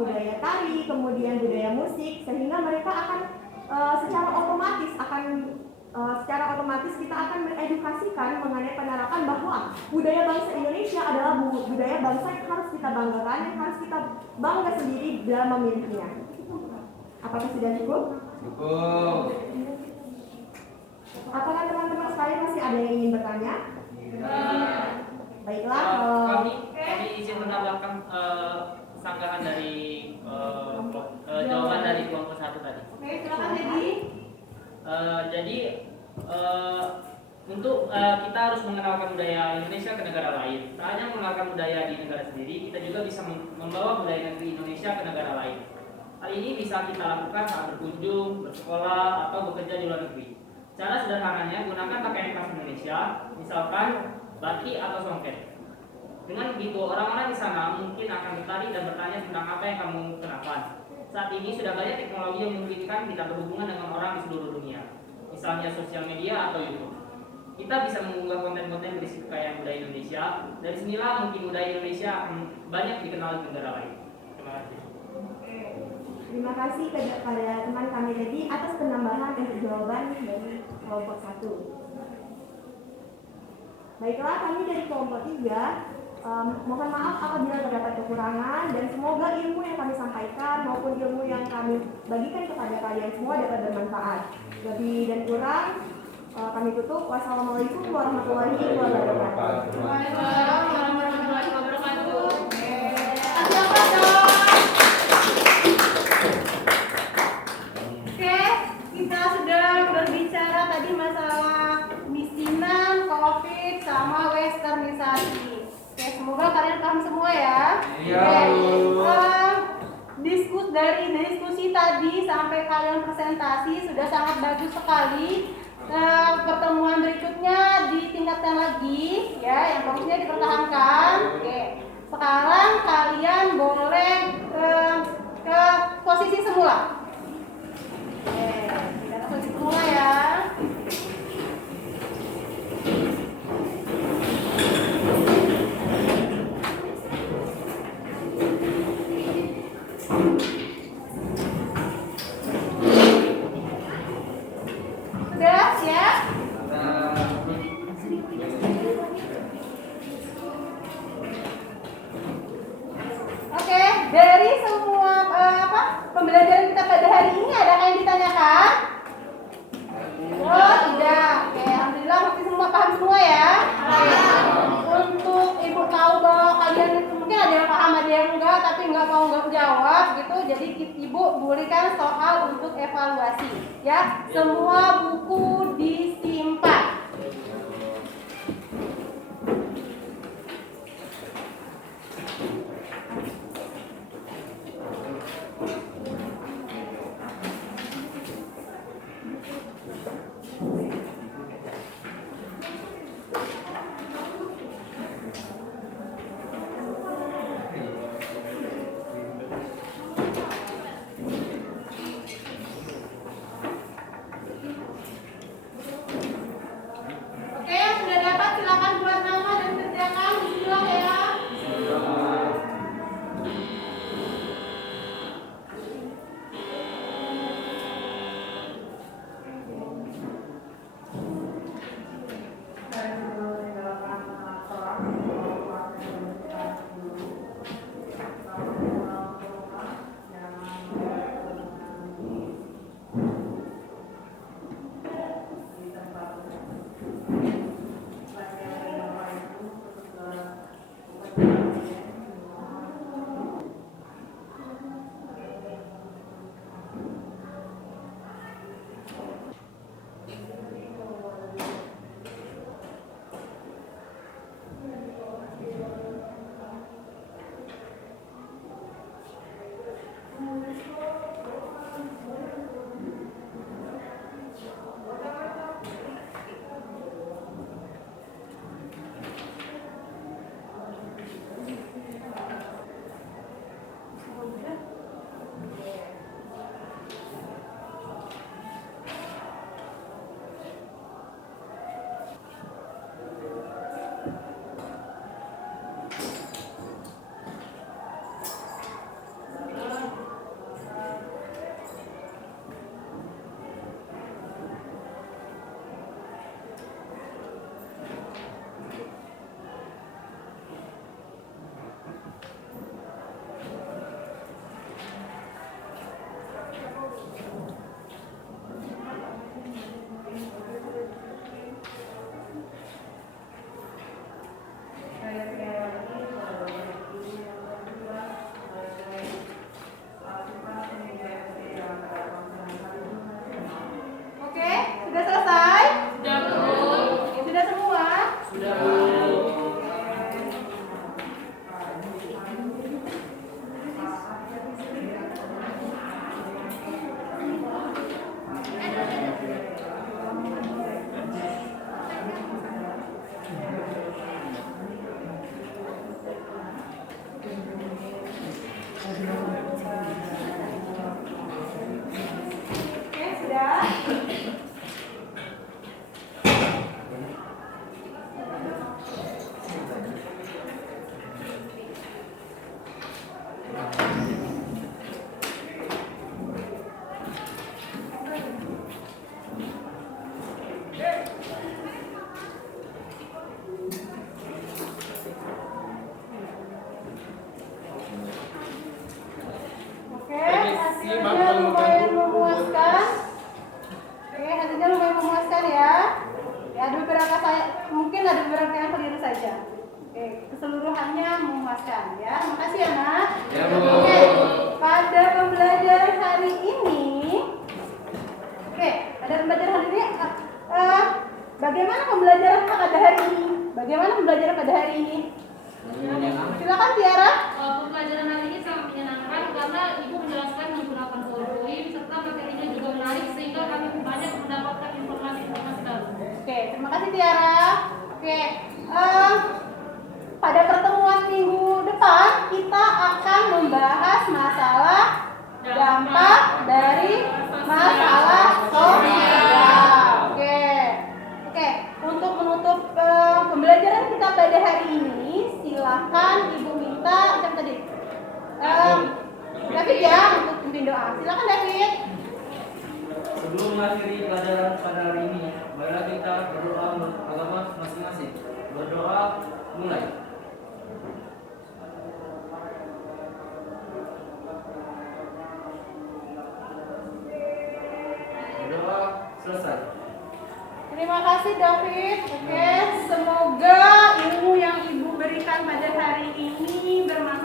budaya tari, kemudian budaya musik, sehingga mereka akan secara otomatis kita akan mengedukasikan mengenai penerapan bahwa budaya bangsa Indonesia adalah budaya bangsa yang harus kita banggakan, yang harus kita bangga sendiri dalam memilikinya. Apakah sudah cukup? Cukup. Apakah teman-teman sekalian masih ada yang ingin bertanya? Baiklah. Kami izin menambahkan sanggahan dari jawaban dari kelompok 1 tadi. Oke, silakan Dedi. Jadi untuk kita harus mengenalkan budaya Indonesia ke negara lain. Tak hanya mengenalkan budaya di negara sendiri, kita juga bisa membawa budaya negeri Indonesia ke negara lain. Hal ini bisa kita lakukan saat berkunjung, bersekolah, atau bekerja di luar negeri. Cara sederhananya, gunakan pakaian khas Indonesia, misalkan batik atau songket. Dengan begitu, orang-orang di sana mungkin akan tertarik dan bertanya tentang apa yang kamu kenakan. Saat ini sudah banyak teknologi yang memungkinkan kita berhubungan dengan orang di seluruh dunia, misalnya sosial media atau YouTube. Kita bisa mengunggah konten-konten berisi kekayaan budaya Indonesia. Dari sinilah mungkin budaya Indonesia akan banyak dikenal di negara lain. Terima kasih. Terima kasih kepada teman kami tadi atas penambahan untuk jawaban dari kelompok 1. Baiklah, kami dari kelompok 3 mohon maaf apabila terdapat kekurangan, dan semoga ilmu yang kami sampaikan maupun ilmu yang kami bagikan kepada kalian semua dapat bermanfaat. Lebih dan kurang kami tutup. Wassalamualaikum warahmatullahi wabarakatuh. Waalaikumsalam warahmatullahi wabarakatuh. Oke, kita sudah berbicara tadi masalah kemiskinan, COVID, sama westernisasi. Oke, semoga kalian paham semua ya. Dari diskusi tadi sampai kalian presentasi sudah sangat bagus sekali. Pertemuan berikutnya ditingkatkan lagi, ya, yang bagusnya dipertahankan. Oke, sekarang kalian boleh ke posisi semula. Oke, kita ke posisi semula ya. Sudah siap? Oke, dari semua pembelajaran kita pada hari ini adakah yang ditanyakan? Oh tidak. Oke, alhamdulillah masih semua paham semua ya. Untuk ibu tahu bahwa kalian mungkin ada yang paham ada yang enggak, tapi nggak jawab gitu. Jadi ibu berikan soal untuk evaluasi. Ya, semua buku disimpan. Oke, sudah selesai? Sudah, Bu. Sudah semua? Sudah. Oke, sudah. Oke, hasilnya lumayan memuaskan. Oke, hasilnya lumayan memuaskan ya. Ya, ada beberapa mungkin ada beberapa yang keliru saja. Oke, keseluruhannya memuaskan ya. Makasih ya, Nak. Ya, Bu. Oke, pada pembelajaran hari ini, bagaimana pembelajaran pada hari ini? Bagaimana pembelajaran pada hari ini? Silakan Tiara. Pembelajaran hari ini sangat menyenangkan karena Ibu menjelaskan menggunakan PowerPoint serta materinya juga menarik sehingga kami banyak mendapatkan informasi-informasi baru. Oke, terima kasih Tiara. Oke, pada pertemuan minggu depan kita akan membahas masalah dampak dari masalah sosial. Oke, untuk menutup pembelajaran kita pada hari ini, silakan Ibu minta siapa tadi? David ya untuk pimpin doa. Silakan David. Sebelum mengakhiri pelajaran pada hari ini, marilah kita berdoa menurut agama masing-masing. Berdoa mulai. Berdoa selesai. Terima kasih David. Oke, semoga ilmu yang Ibu berikan pada hari ini bermanfaat.